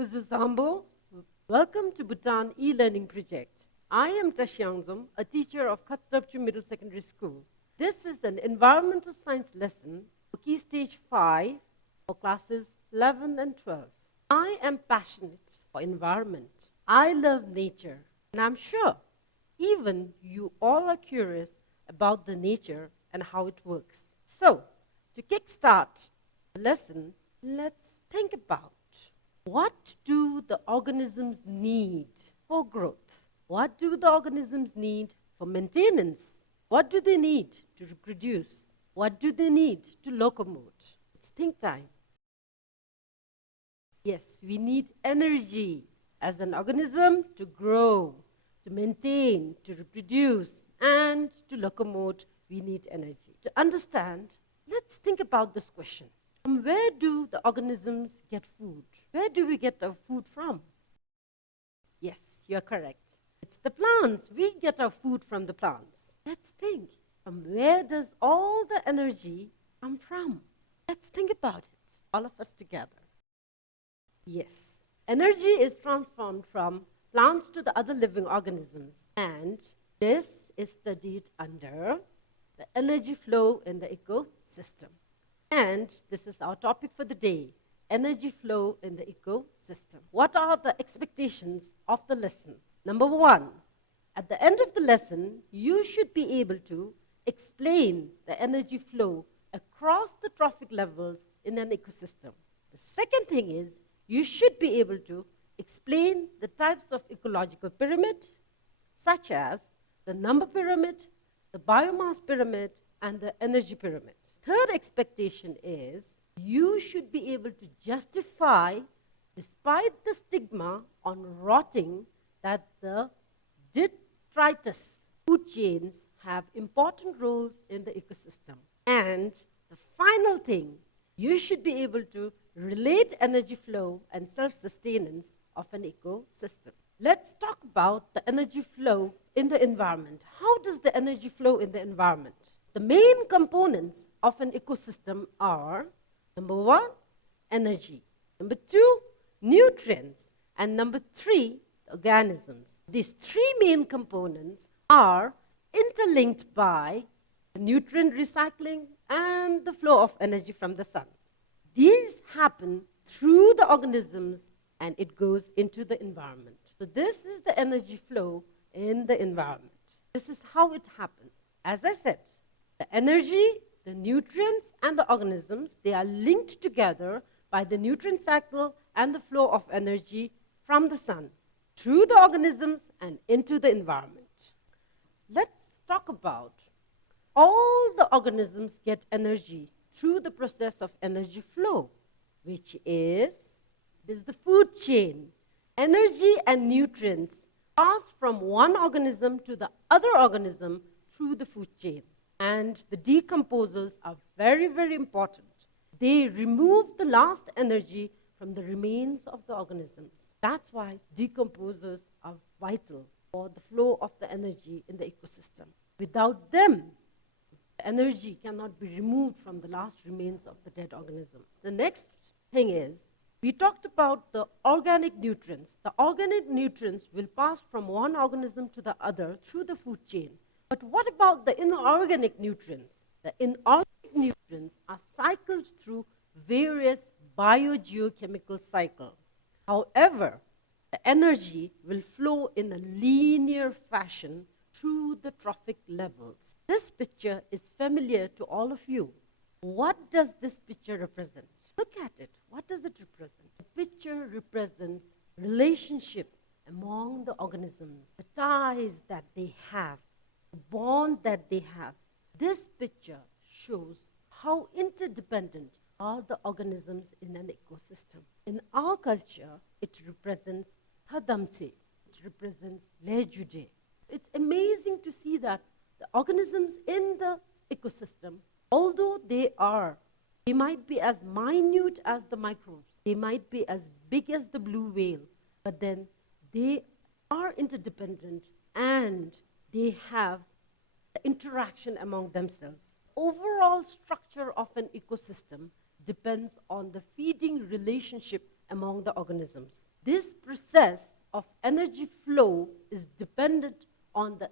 Kuzuzambo, welcome to Bhutan e-learning project. I am Tashyangzum, a teacher of Kathdapchu Middle Secondary School. This is an environmental science lesson for Key Stage 5 for classes 11 and 12. I am passionate for environment. I love nature, and I'm sure even you all are curious about the nature and how it works. So, to kickstart the lesson, let's think about what do the organisms need for growth? What do the organisms need for maintenance? What do they need to reproduce? What do they need to locomote? It's think time. Yes, we need energy as an organism to grow, to maintain, to reproduce, and to locomote. We need energy. To understand, let's think about this question. From where do the organisms get food? Where do we get our food from? Yes, you're correct. It's the plants. We get our food from the plants. Let's think. From where does all the energy come from? Let's think about it, all of us together. Yes, energy is transformed from plants to the other living organisms. And this is studied under the energy flow in the ecosystem. And this is our topic for the day, energy flow in the ecosystem. What are the expectations of the lesson? Number one, at the end of the lesson, you should be able to explain the energy flow across the trophic levels in an ecosystem. The second thing is, you should be able to explain the types of ecological pyramid, such as the number pyramid, the biomass pyramid, and the energy pyramid. Third expectation is you should be able to justify, despite the stigma on rotting, that the detritus food chains have important roles in the ecosystem. And the final thing, you should be able to relate energy flow and self-sustenance of an ecosystem. Let's talk about the energy flow in the environment. How does the energy flow in the environment? The main components of an ecosystem are, number one, energy. Number two, nutrients. And number three, organisms. These three main components are interlinked by nutrient recycling and the flow of energy from the sun. These happen through the organisms and it goes into the environment. So this is the energy flow in the environment. This is how it happens. As I said, the energy, the nutrients, and the organisms, they are linked together by the nutrient cycle and the flow of energy from the sun through the organisms and into the environment. Let's talk about all the organisms get energy through the process of energy flow, which is the food chain. Energy and nutrients pass from one organism to the other organism through the food chain. And the decomposers are very, very important. They remove the last energy from the remains of the organisms. That's why decomposers are vital for the flow of the energy in the ecosystem. Without them, the energy cannot be removed from the last remains of the dead organism. The next thing is, we talked about the organic nutrients. The organic nutrients will pass from one organism to the other through the food chain. But what about the inorganic nutrients? The inorganic nutrients are cycled through various biogeochemical cycles. However, the energy will flow in a linear fashion through the trophic levels. This picture is familiar to all of you. What does this picture represent? Look at it. What does it represent? The picture represents relationship among the organisms, the ties that they have, the bond that they have. This picture shows how interdependent are the organisms in an ecosystem. In our culture, it represents Thadamse. It represents Lejude. It's amazing to see that the organisms in the ecosystem, although they might be as minute as the microbes, they might be as big as the blue whale, but then they are interdependent and they have the interaction among themselves. Overall structure of an ecosystem depends on the feeding relationship among the organisms. This process of energy flow is dependent on the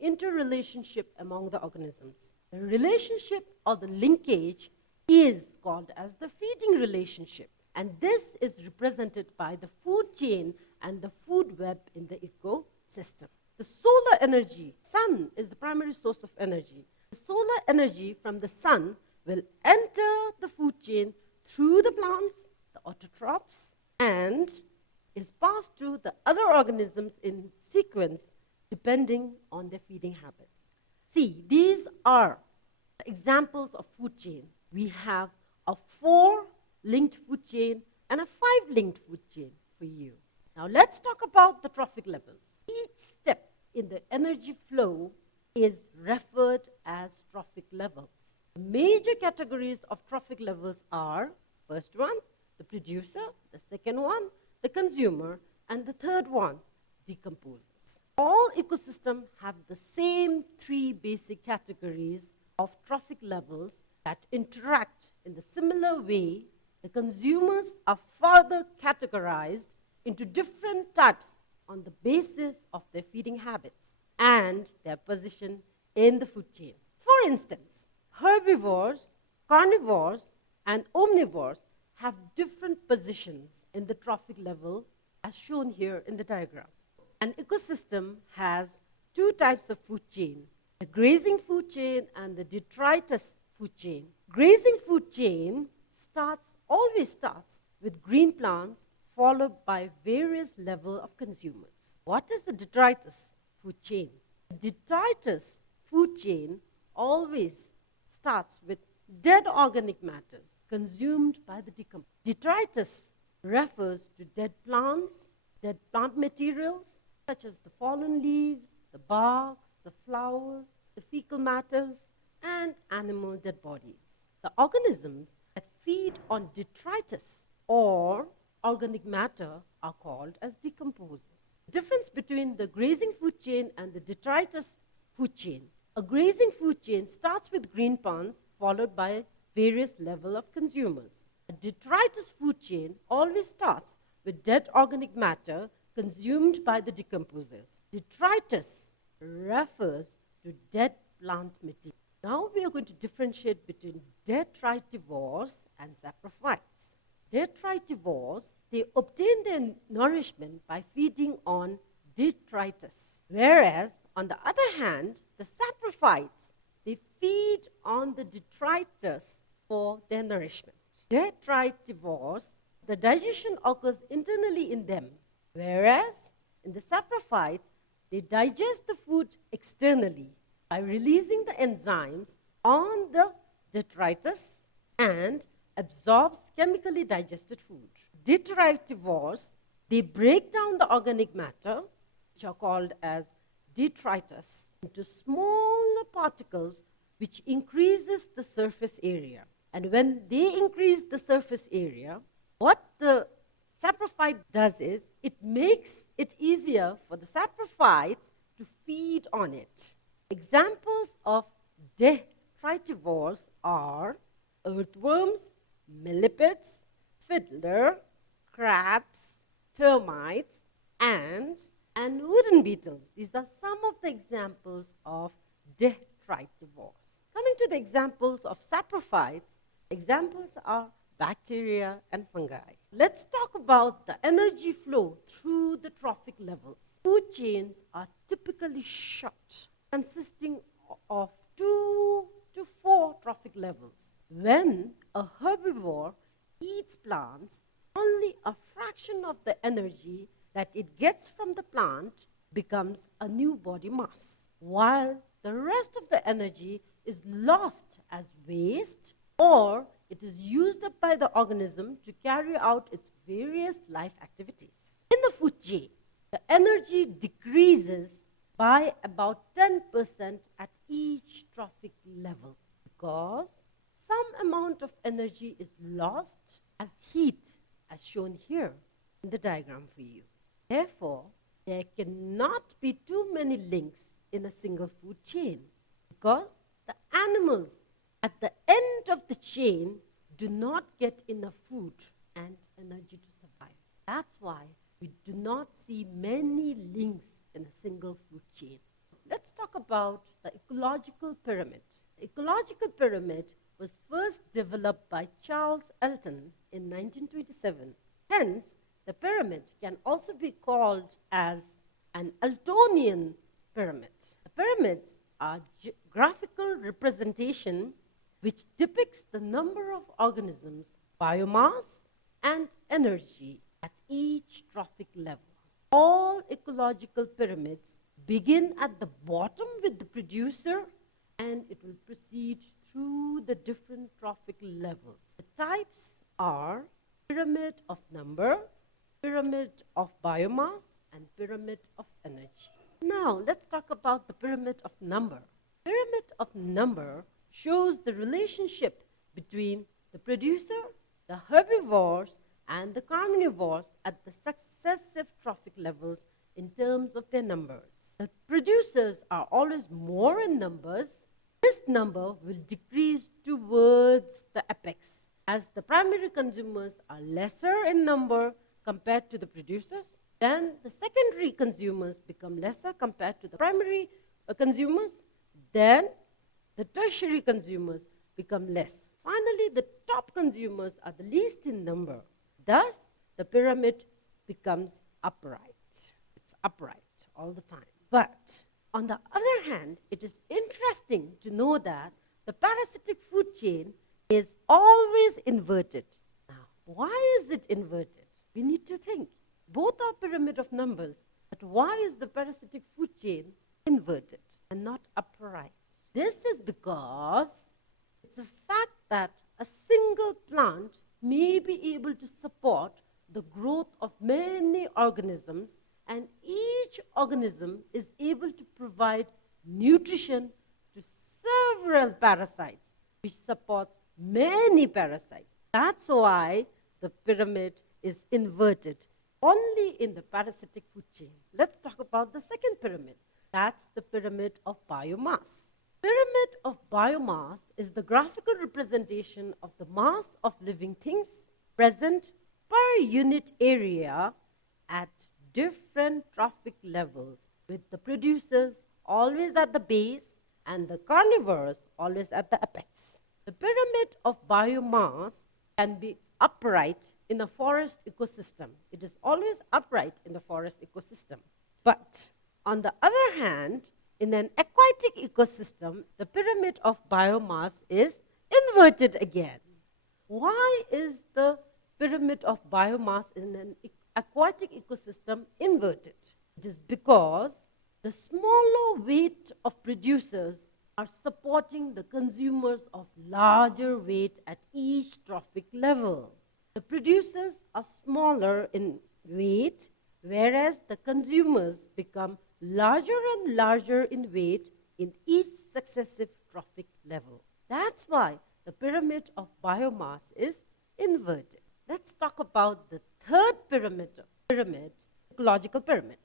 interrelationship among the organisms. The relationship or the linkage is called as the feeding relationship, and this is represented by the food chain and the food web in the ecosystem. The solar energy, sun is the primary source of energy. The solar energy from the sun will enter the food chain through the plants, the autotrophs, and is passed to the other organisms in sequence depending on their feeding habits. See, these are the examples of food chain. We have a 4-linked food chain and a 5-linked food chain for you. Now let's talk about the trophic levels. Each step in the energy flow is referred as trophic levels. The major categories of trophic levels are, first one, the producer, the second one, the consumer, and the third one, decomposers. All ecosystems have the same 3 basic categories of trophic levels that interact in the similar way. The consumers are further categorized into different types on the basis of their feeding habits and their position in the food chain. For instance, herbivores, carnivores, and omnivores have different positions in the trophic level as shown here in the diagram. An ecosystem has 2 types of food chain, the grazing food chain and the detritus food chain. Grazing food chain always starts with green plants followed by various levels of consumers. What is the detritus food chain? The detritus food chain always starts with dead organic matters consumed by the decomposers. Detritus refers to dead plants, dead plant materials, such as the fallen leaves, the bark, the flowers, the fecal matters, and animal dead bodies. The organisms that feed on detritus or organic matter are called as decomposers. The difference between the grazing food chain and the detritus food chain. A grazing food chain starts with green plants followed by various levels of consumers. A detritus food chain always starts with dead organic matter consumed by the decomposers. Detritus refers to dead plant material. Now we are going to differentiate between detritivores and saprophytes. Detritivores, they obtain their nourishment by feeding on detritus, whereas on the other hand, the saprophytes, they feed on the detritus for their nourishment. Detritivores, the digestion occurs internally in them, whereas in the saprophytes, they digest the food externally by releasing the enzymes on the detritus and absorbs chemically digested food. Detritivores, they break down the organic matter, which are called as detritus, into smaller particles, which increases the surface area. And when they increase the surface area, what the saprophyte does is, it makes it easier for the saprophytes to feed on it. Examples of detritivores are earthworms, millipedes, fiddler, crabs, termites, ants, and wooden beetles. These are some of the examples of detritivores. Coming to the examples of saprophytes, examples are bacteria and fungi. Let's talk about the energy flow through the trophic levels. Food chains are typically short, consisting of 2 to 4 trophic levels. When a herbivore eats plants, only a fraction of the energy that it gets from the plant becomes a new body mass, while the rest of the energy is lost as waste or it is used up by the organism to carry out its various life activities. In the food chain, the energy decreases by about 10% at each trophic level because some amount of energy is lost as heat, as shown here in the diagram for you. Therefore, there cannot be too many links in a single food chain because the animals at the end of the chain do not get enough food and energy to survive. That's why we do not see many links in a single food chain. Let's talk about the ecological pyramid. The ecological pyramid was first developed by Charles Elton in 1927. Hence, the pyramid can also be called as an Eltonian pyramid. The pyramids are graphical representation which depicts the number of organisms, biomass, and energy at each trophic level. All ecological pyramids begin at the bottom with the producer, and it will proceed through the different trophic levels. The types are pyramid of number, pyramid of biomass, and pyramid of energy. Now, let's talk about the pyramid of number. Pyramid of number shows the relationship between the producer, the herbivores, and the carnivores at the successive trophic levels in terms of their numbers. The producers are always more in numbers. This number will decrease towards the apex, as the primary consumers are lesser in number compared to the producers. Then the secondary consumers become lesser compared to the primary consumers. Then the tertiary consumers become less. Finally, the top consumers are the least in number. Thus, the pyramid becomes upright. It's upright all the time. But on the other hand, it is interesting to know that the parasitic food chain is always inverted. Now, why is it inverted? We need to think. Both are pyramid of numbers, but why is the parasitic food chain inverted and not upright? This is because it's a fact that a single plant may be able to support the growth of many organisms, and each organism is able to provide nutrition to several parasites, which supports many parasites. That's why the pyramid is inverted only in the parasitic food chain. Let's talk about the second pyramid. That's the pyramid of biomass. Pyramid of biomass is the graphical representation of the mass of living things present per unit area at different trophic levels, with the producers always at the base and the carnivores always at the apex. The pyramid of biomass can be upright in a forest ecosystem. It is always upright in the forest ecosystem. But on the other hand, in an aquatic ecosystem, the pyramid of biomass is inverted again. Why is the pyramid of biomass in an aquatic ecosystem inverted? It is because the smaller weight of producers are supporting the consumers of larger weight at each trophic level. The producers are smaller in weight, whereas the consumers become larger and larger in weight in each successive trophic level. That's why the pyramid of biomass is inverted. Let's talk about the third pyramid, ecological pyramid.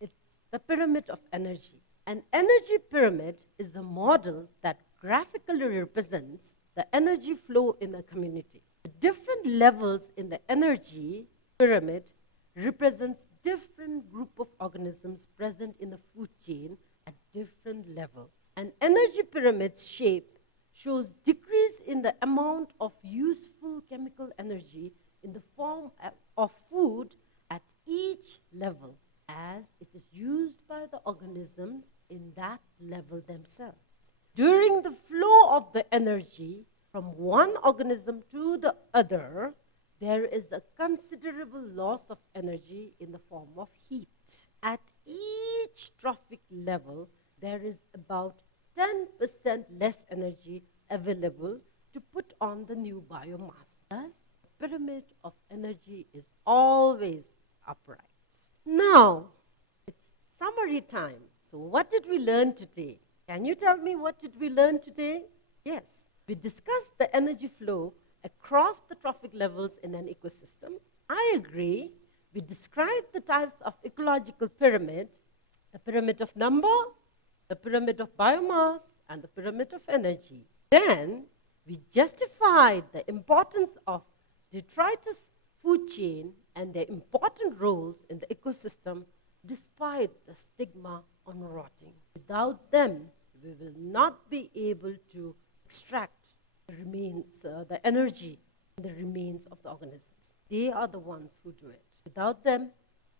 It's the pyramid of energy. An energy pyramid is a model that graphically represents the energy flow in a community. The different levels in the energy pyramid represents different group of organisms present in the food chain at different levels. An energy pyramid shape shows decrease in the amount of useful chemical energy in the form of food at each level, as it is used by the organisms in that level themselves. During the flow of the energy from one organism to the other, there is a considerable loss of energy in the form of heat. At each trophic level, there is about 10% less energy available to put on the new biomass. Thus, the pyramid of energy is always upright. Now, it's summary time. So what did we learn today? Can you tell me what did we learn today? Yes, we discussed the energy flow across the trophic levels in an ecosystem. I agree. We described the types of ecological pyramid, the pyramid of number, the pyramid of biomass, and the pyramid of energy. Then we justified the importance of detritus food chain and their important roles in the ecosystem despite the stigma on rotting. Without them, we will not be able to extract the remains, the energy, the remains of the organisms. They are the ones who do it. Without them,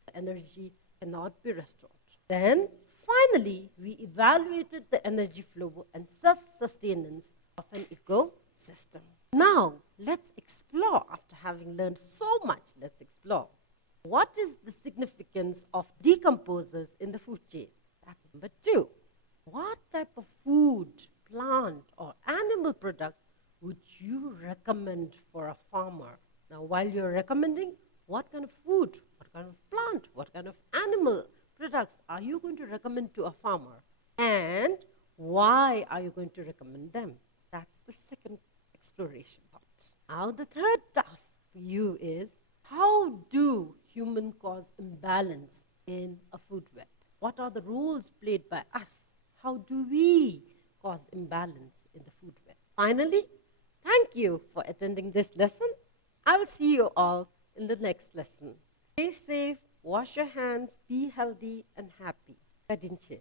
the energy cannot be restored. Then, finally, we evaluated the energy flow and self-sustenance of an ecosystem. Now, let's explore, after having learned so much, let's explore. What is the significance of decomposers in the food chain? That's number 2. What type of food, plant, or animal products would you recommend for a farmer? Now, while you're recommending, what kind of food, what kind of plant, what kind of animal products are you going to recommend to a farmer? And why are you going to recommend them? That's the second exploration part. Now, the third task for you is, how do humans cause imbalance in a food web? What are the roles played by us? How do we cause imbalance in the food web? Finally, thank you for attending this lesson. I will see you all in the next lesson. Stay safe, wash your hands, be healthy and happy. Kadinche.